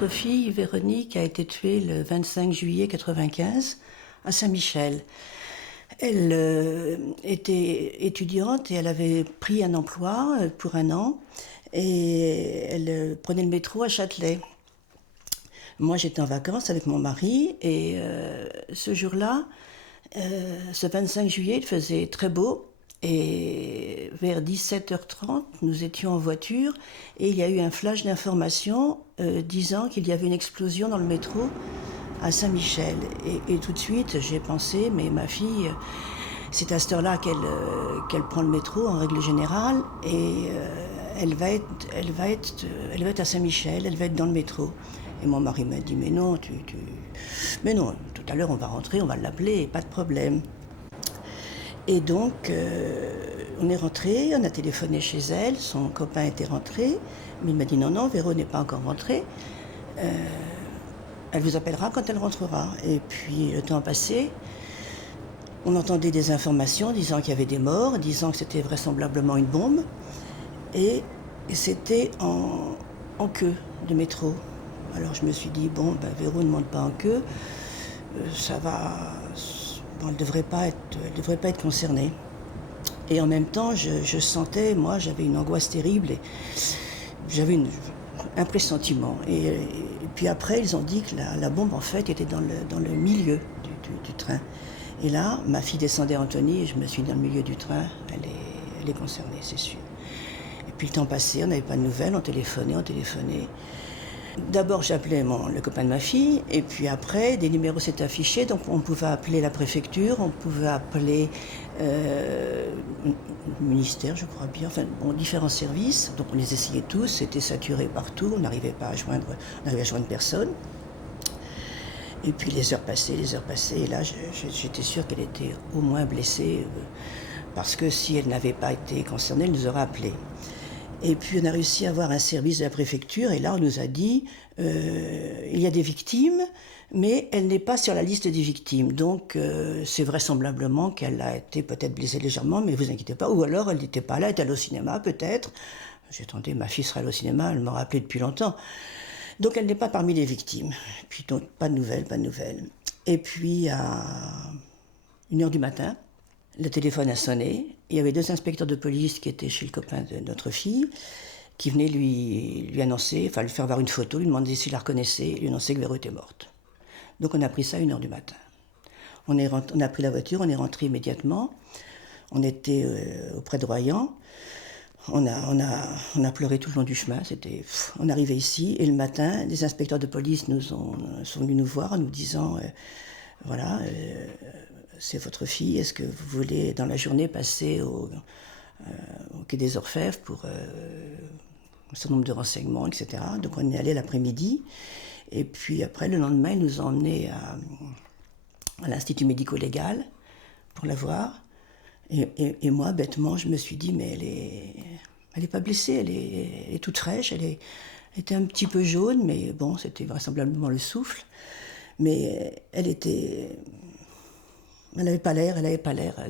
notre fille, Véronique, a été tuée le 25 juillet 95 à Saint-Michel. Elle était étudiante et elle avait pris un emploi pour un an et elle prenait le métro à Châtelet. Moi, j'étais en vacances avec mon mari et ce jour-là, ce 25 juillet, il faisait très beau. Et vers 17h30, nous étions en voiture et il y a eu un flash d'information disant qu'il y avait une explosion dans le métro à Saint-Michel. Et tout de suite, j'ai pensé, mais ma fille, c'est à cette heure-là qu'elle prend le métro en règle générale et elle va être à Saint-Michel, elle va être dans le métro. Et mon mari m'a dit, mais non, mais non, tout à l'heure on va rentrer, on va l'appeler, pas de problème. Et donc, on est rentré, on a téléphoné chez elle, son copain était rentré, mais il m'a dit non, Véro n'est pas encore rentrée, elle vous appellera quand elle rentrera. Et puis, le temps a passé, on entendait des informations disant qu'il y avait des morts, disant que c'était vraisemblablement une bombe, et c'était en queue de métro. Alors je me suis dit, bon, Véro ne monte pas en queue, ça va... Bon, elle ne devrait pas être concernée. Et en même temps, je sentais, moi, j'avais une angoisse terrible et j'avais un pressentiment. Et puis après, ils ont dit que la bombe, en fait, était dans le milieu du train. Et là, ma fille descendait Antony et je me suis dit, dans le milieu du train, elle est concernée, c'est sûr. Et puis le temps passé, on n'avait pas de nouvelles, on téléphonait. D'abord, j'appelais le copain de ma fille, et puis après, des numéros s'étaient affichés, donc on pouvait appeler la préfecture, on pouvait appeler le ministère, je crois bien, enfin, bon, différents services, donc on les essayait tous, c'était saturé partout, on n'arrivait à joindre personne. Et puis les heures passaient, et là, j'étais sûre qu'elle était au moins blessée, parce que si elle n'avait pas été concernée, elle nous aurait appelés. Et puis on a réussi à avoir un service de la préfecture et là on nous a dit il y a des victimes mais elle n'est pas sur la liste des victimes donc c'est vraisemblablement qu'elle a été peut-être blessée légèrement mais vous inquiétez pas ou alors elle n'était pas là, elle est allée au cinéma peut-être. J'ai tenté, ma fille sera allée au cinéma, elle m'a rappelé depuis longtemps. Donc elle n'est pas parmi les victimes. Et puis donc pas de nouvelles. Et puis à 1h du matin, le téléphone a sonné. Il y avait 2 inspecteurs de police qui étaient chez le copain de notre fille, qui venaient lui annoncer, enfin lui faire voir une photo, lui demander s'il la reconnaissait, lui annoncer que Véro était morte. Donc on a pris ça à 1h du matin. On a pris la voiture, on est rentré immédiatement. On était auprès de Royan. On a pleuré tout le long du chemin. On arrivait ici et le matin, des inspecteurs de police sont venus nous voir en nous disant voilà. C'est votre fille, est-ce que vous voulez dans la journée passer au Quai des Orfèvres pour un certain nombre de renseignements, etc. Donc on est allé l'après-midi, et puis après le lendemain ils nous ont emmenés à l'Institut médico-légal pour la voir, et moi bêtement je me suis dit mais elle est pas blessée, elle est toute fraîche, elle était un petit peu jaune, mais bon c'était vraisemblablement le souffle, mais elle n'avait pas l'air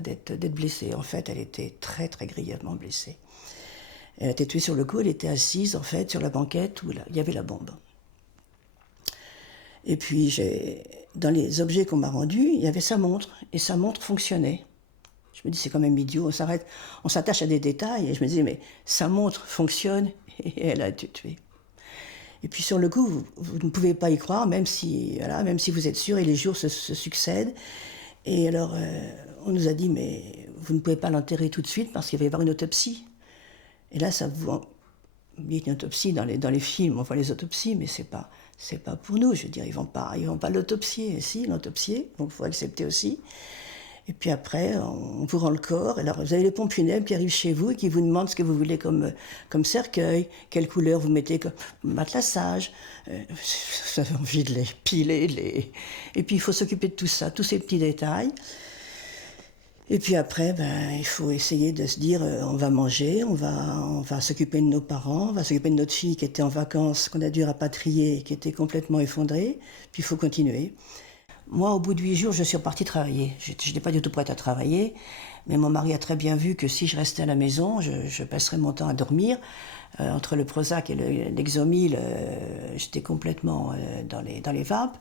d'être blessée. En fait, elle était très, très grièvement blessée. Elle était tuée sur le coup, elle était assise, en fait, sur la banquette où il y avait la bombe. Et puis, dans les objets qu'on m'a rendus, il y avait sa montre, et sa montre fonctionnait. Je me dis, c'est quand même idiot, on s'attache à des détails, et je me disais, mais sa montre fonctionne, et elle a été tuée. Et puis sur le coup, vous ne pouvez pas y croire, même si vous êtes sûr, et les jours se succèdent. Et alors, on nous a dit, mais vous ne pouvez pas l'enterrer tout de suite parce qu'il va y avoir une autopsie. Et là, il y a une autopsie dans les films, on voit les autopsies, mais c'est pas pour nous. Je veux dire, ils vont pas l'autopsier. Si, l'autopsier, donc il faut accepter aussi. Et puis après, on vous rend le corps. Alors, vous avez les pompes funèbres qui arrivent chez vous et qui vous demandent ce que vous voulez comme cercueil, quelle couleur vous mettez comme matelassage. Vous avez envie de les piler. Et puis, il faut s'occuper de tout ça, tous ces petits détails. Et puis après, il faut essayer de se dire, on va manger, on va s'occuper de nos parents, on va s'occuper de notre fille qui était en vacances, qu'on a dû rapatrier, qui était complètement effondrée. Puis il faut continuer. Moi, au bout de 8 jours, je suis repartie travailler. Je n'étais pas du tout prête à travailler, mais mon mari a très bien vu que si je restais à la maison, je passerais mon temps à dormir. Entre le Prozac et l'Exomil, j'étais complètement dans les vapes.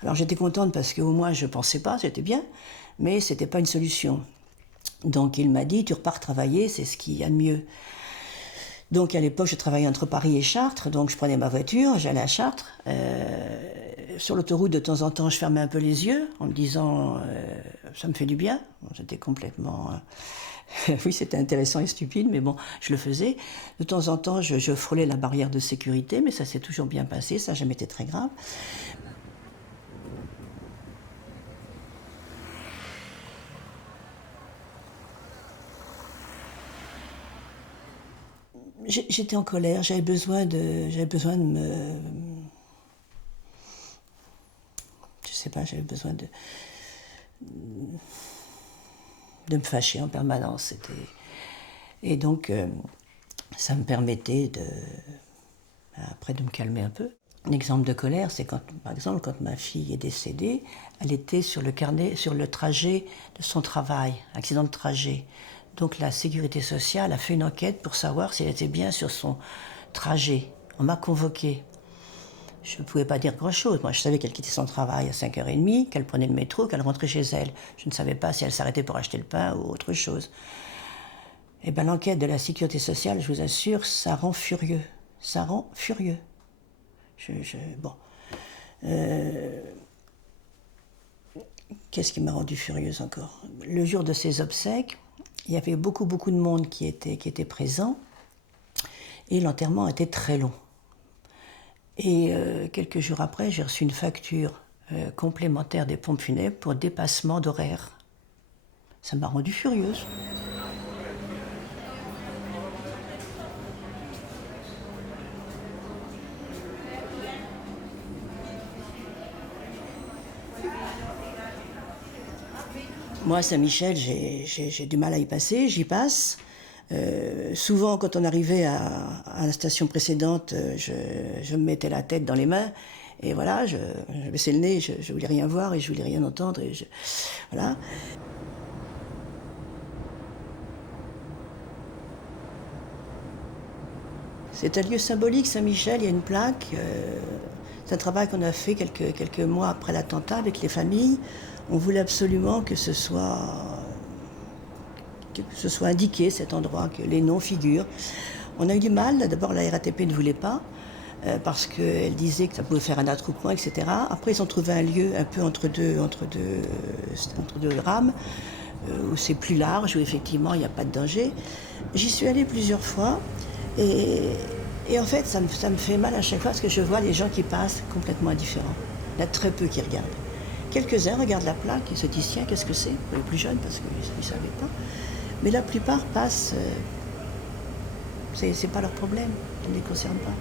Alors j'étais contente parce qu'au moins je ne pensais pas, j'étais bien, mais ce n'était pas une solution. Donc il m'a dit, tu repars travailler, c'est ce qu'il y a de mieux. Donc à l'époque, je travaillais entre Paris et Chartres, donc je prenais ma voiture, j'allais à Chartres. Sur l'autoroute, de temps en temps, je fermais un peu les yeux en me disant ça me fait du bien. J'étais complètement... oui, c'était intéressant et stupide, mais bon, je le faisais. De temps en temps, je frôlais la barrière de sécurité, mais ça s'est toujours bien passé, ça n'a jamais été très grave. J'étais en colère, j'avais besoin de me... Je sais pas, j'avais besoin de me fâcher en permanence. Et donc, ça me permettait après de me calmer un peu. Un exemple de colère, c'est quand, par exemple, quand ma fille est décédée, elle était sur le carnet, sur le trajet de son travail, accident de trajet. Donc la sécurité sociale a fait une enquête pour savoir si elle était bien sur son trajet. On m'a convoquée. Je ne pouvais pas dire grand-chose. Moi, je savais qu'elle quittait son travail à 5h30, qu'elle prenait le métro, qu'elle rentrait chez elle. Je ne savais pas si elle s'arrêtait pour acheter le pain ou autre chose. Eh bien, l'enquête de la sécurité sociale, je vous assure, ça rend furieux. Ça rend furieux. Bon. Qu'est-ce qui m'a rendu furieuse encore? Le jour de ses obsèques, il y avait beaucoup de monde qui était présent. Et l'enterrement était très long. Et quelques jours après, j'ai reçu une facture complémentaire des pompes funèbres pour dépassement d'horaire. Ça m'a rendue furieuse. Moi, Saint-Michel, j'ai du mal à y passer, j'y passe. Souvent, quand on arrivait à la station précédente, je me mettais la tête dans les mains. Et voilà, je baissais le nez, je voulais rien voir et je voulais rien entendre. Voilà. C'est un lieu symbolique, Saint-Michel, il y a une plaque. C'est un travail qu'on a fait quelques mois après l'attentat avec les familles. On voulait absolument que ce soit indiqué, cet endroit, que les noms figurent. On a eu du mal, d'abord la RATP ne voulait pas, parce qu'elle disait que ça pouvait faire un attroupement, etc. Après ils ont trouvé un lieu un peu entre deux rames, où c'est plus large, où effectivement il n'y a pas de danger. J'y suis allée plusieurs fois, et en fait ça me fait mal à chaque fois, parce que je vois les gens qui passent complètement indifférents. Il y en a très peu qui regardent. Quelques-uns regardent la plaque et se disent tiens, qu'est-ce que c'est? Les plus jeunes, parce qu'ils ne savaient pas. Mais la plupart passent, c'est pas leur problème, ça ne les concerne pas.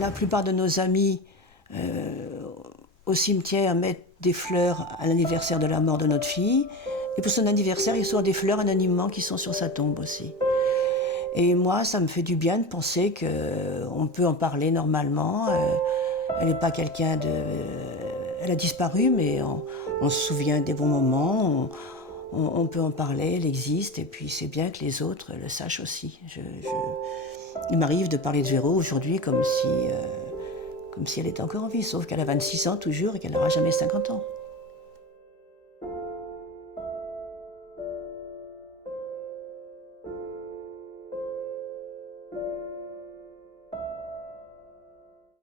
La plupart de nos amis au cimetière mettent des fleurs à l'anniversaire de la mort de notre fille. Et pour son anniversaire, ils reçoivent des fleurs anonymement qui sont sur sa tombe aussi. Et moi, ça me fait du bien de penser qu'on peut en parler normalement. Elle n'est pas quelqu'un de... Elle a disparu, mais on se souvient des bons moments, on peut en parler, elle existe, et puis c'est bien que les autres le sachent aussi. Il m'arrive de parler de Véro aujourd'hui comme si elle était encore en vie, sauf qu'elle a 26 ans toujours et qu'elle n'aura jamais 50 ans.